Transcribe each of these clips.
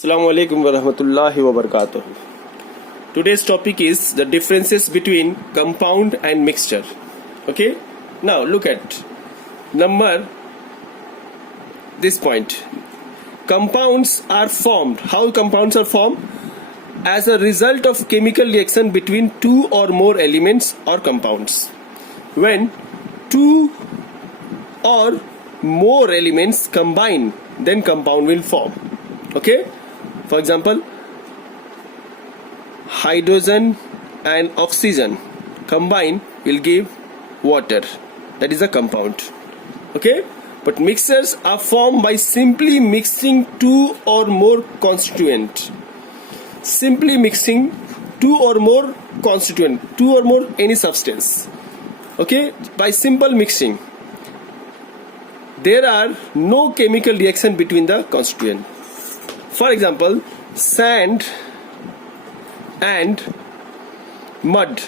Assalamu alaikum wa rahmatullahi wa barakatuh. Today's topic is the differences between compound and mixture. Okay, now look at this point. Compounds are formed. How compounds are formed? As a result of chemical reaction between two or more elements or compounds. When two or more elements combine, then compound will form. Okay, for example, hydrogen and oxygen combine will give water. That is a compound. Okay, but mixtures are formed by simply mixing two or more constituent. Simply mixing two or more constituent, two or more any substance. Okay, by simple mixing, there are no chemical reaction between the constituent. For example, sand and mud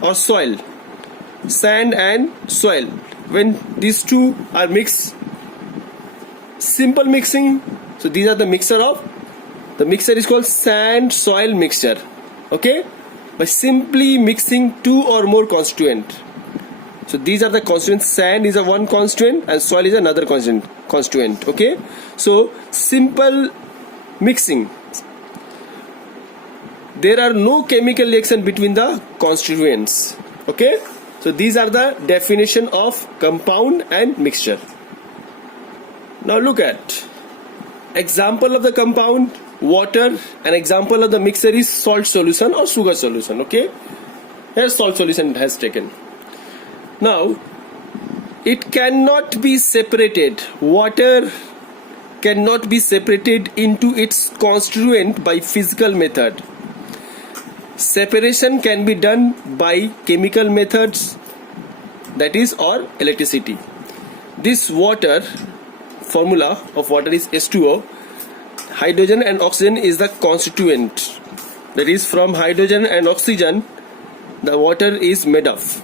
or soil. Sand and soil. When these two are mixed, simple mixing. So these are the mixture is called sand soil mixture. Okay, by simply mixing two or more constituent. So these are the constituents. Sand is a one constituent and soil is another constituent. Okay, so simple mixing, there are no chemical reaction between the constituents. Okay, so these are the definition of compound and mixture. Now look at example of the compound, water, and example of the mixture is salt solution or sugar solution. Okay, here salt solution has taken. Now it cannot be separated. Water cannot be separated into its constituent by physical method. Separation can be done by chemical methods, that is, or electricity. This water, formula of water is H2O. Hydrogen and oxygen is the constituent. That is, from hydrogen and oxygen the water is made of.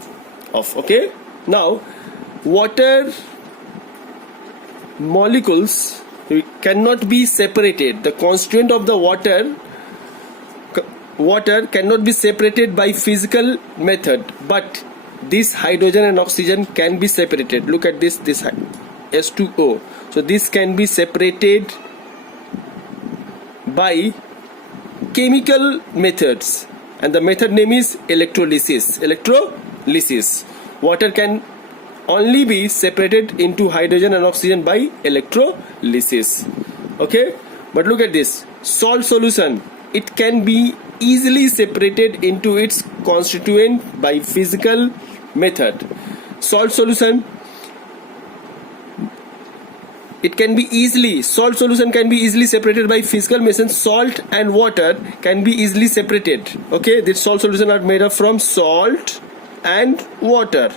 Okay, now water molecules cannot be separated. The constituent of the water cannot be separated by physical method, but this hydrogen and oxygen can be separated. Look at this H2O. So this can be separated by chemical methods, and the method name is electrolysis. Water can only be separated into hydrogen and oxygen by electrolysis. Okay, but look at this salt solution. It can be easily separated into its constituent by physical method. Salt solution can be easily separated by physical method. Salt and water can be easily separated. Okay, this salt solution are made up from salt and water.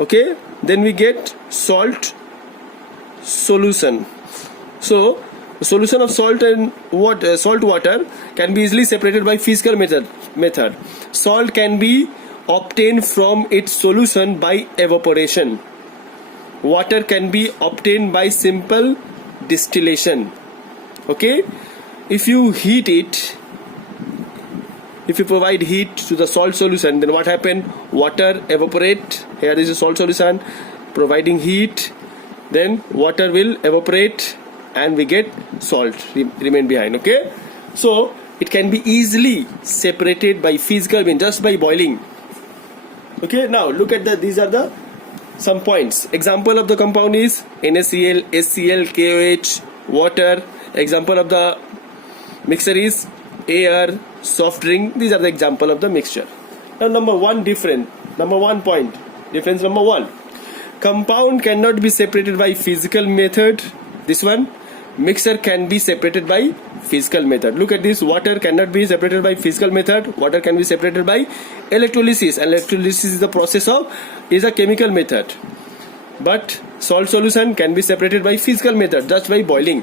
Okay, then we get salt solution. So the solution of salt water can be easily separated by physical method. Salt can be obtained from its solution by evaporation. Water can be obtained by simple distillation. Okay, if you heat it, if you provide heat to the salt solution, then what happen? Water evaporate. Here is a salt solution providing heat, then water will evaporate and we get salt remain behind. Okay, so it can be easily separated by physical means, just by boiling. Okay, now look at these are some points. Example of the compound is NaCl, HCl, KOH, water. Example of the mixture is air, soft drink. These are the example of the mixture. Now number one point. Difference number one. Compound cannot be separated by physical method. This one. Mixture can be separated by physical method. Look at this. Water cannot be separated by physical method. Water can be separated by electrolysis. And electrolysis is a chemical method. But salt solution can be separated by physical method, just by boiling.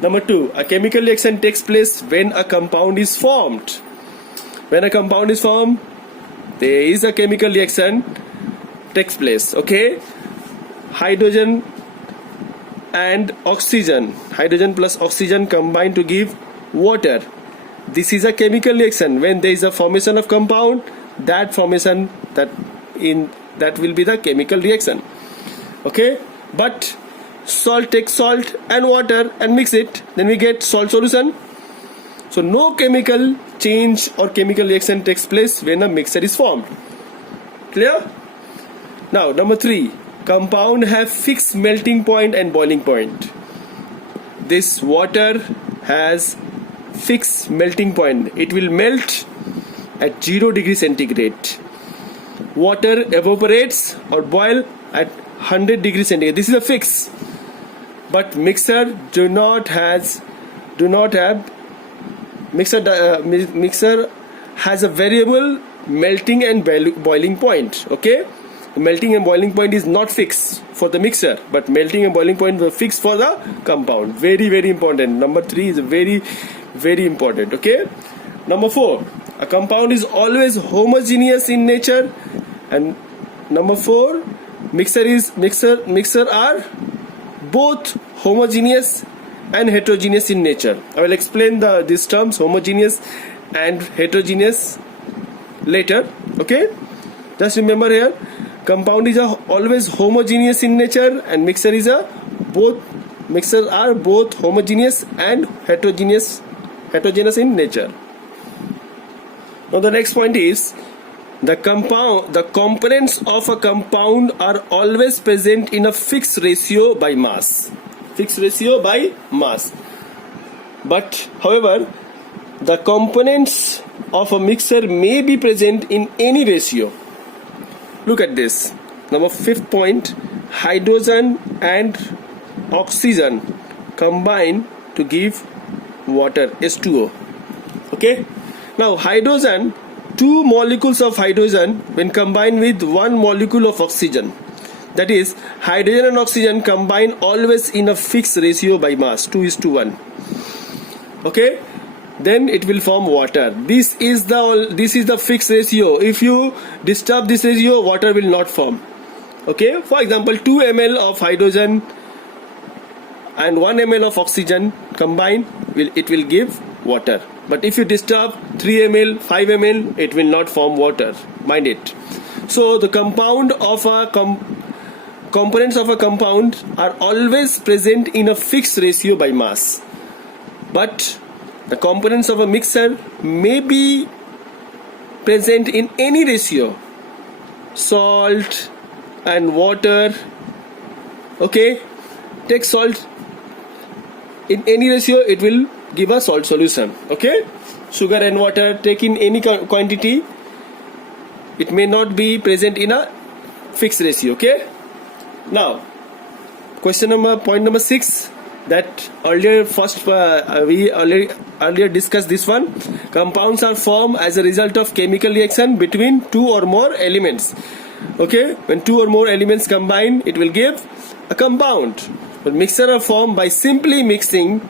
Number two, a chemical reaction takes place when a compound is formed. When a compound is formed, there is a chemical reaction takes place. Okay, hydrogen and oxygen, hydrogen plus oxygen combine to give water. This is a chemical reaction. When there is a formation of compound, that formation that will be the chemical reaction. Okay, but salt, take salt and water and mix it, then we get salt solution. So no chemical change or chemical reaction takes place when a mixture is formed. Clear? Now number 3, compound have fixed melting point and boiling point. This water has fixed melting point. It will melt at 0 degree centigrade. Water evaporates or boil at 100 degree centigrade. This is a fix. But mixer mixer has a variable melting and boiling point. Okay, melting and boiling point is not fixed for the mixer, but melting and boiling point were fixed for the compound. Very, very important. Number 3 is very, very important. Okay. Number 4, a compound is always homogeneous in nature, and number 4, mixer are both homogeneous and heterogeneous in nature. I will explain these terms, homogeneous and heterogeneous, later. Okay, just remember here, compound is always homogeneous in nature, and mixers are both homogeneous and heterogeneous in nature. Now the next point is the components of a compound are always present in a fixed ratio by mass. But however, the components of a mixture may be present in any ratio. Look at this. Number 5th point, hydrogen and oxygen combine to give water, H2O. Okay. Now hydrogen, 2 molecules of hydrogen when combined with 1 molecule of oxygen, that is, hydrogen and oxygen combine always in a fixed ratio by mass, 2:1. Okay, then it will form water. This is the fixed ratio. If you disturb this ratio, water will not form. Okay, for example, 2 ml of hydrogen and 1 ml of oxygen combined, it will give water. But if you disturb 3 ml, 5 ml, it will not form water. Mind it. So the components of a compound are always present in a fixed ratio by mass. But the components of a mixture may be present in any ratio. Salt and water. Okay, take salt in any ratio, it will give a salt solution. Okay, sugar and water, take in any quantity, it may not be present in a fixed ratio. Okay, now point number 6, that we earlier discussed this one. Compounds are formed as a result of chemical reaction between 2 or more elements. Okay, when 2 or more elements combine, it will give a compound. But mixture are formed by simply mixing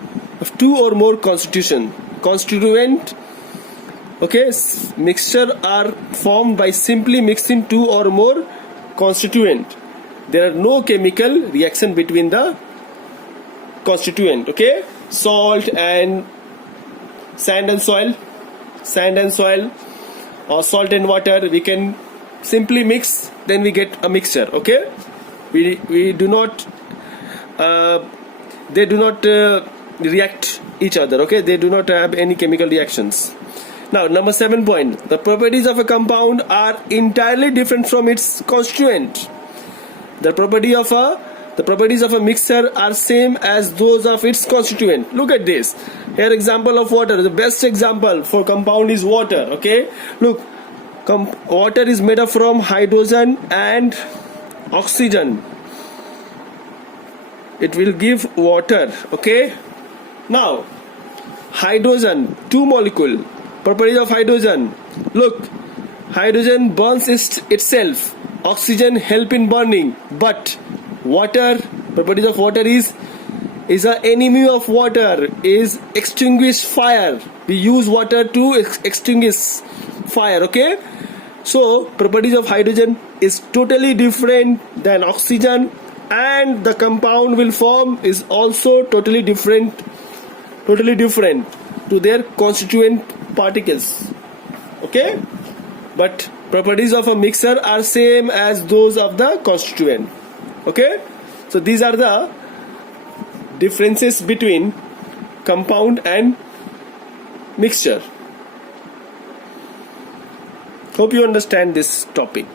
of 2 or more constituent. Okay, mixture are formed by simply mixing 2 or more constituent. There are no chemical reaction between the constituent. Okay, salt and sand and soil, or salt and water, we can simply mix, then we get a mixture. Okay, we do not they do not react each other. Okay, they do not have any chemical reactions. Now number 7 point, the properties of a compound are entirely different from its constituent. The properties of a mixture are same as those of its constituent. Look at this. Here example of water. The best example for compound is water. Okay, look, water is made up from hydrogen and oxygen. It will give water. Okay, now hydrogen, 2 molecule. Properties of hydrogen. Look, hydrogen burns itself. Oxygen help in burning. But water, properties of water is an enemy of water, is extinguish fire. We use water to extinguish fire. Okay, so properties of hydrogen is totally different than oxygen. and the compound will form is also totally different to their constituent particles. Okay, but properties of a mixture are same as those of the constituent. Okay, so these are the differences between compound and mixture. Hope you understand this topic.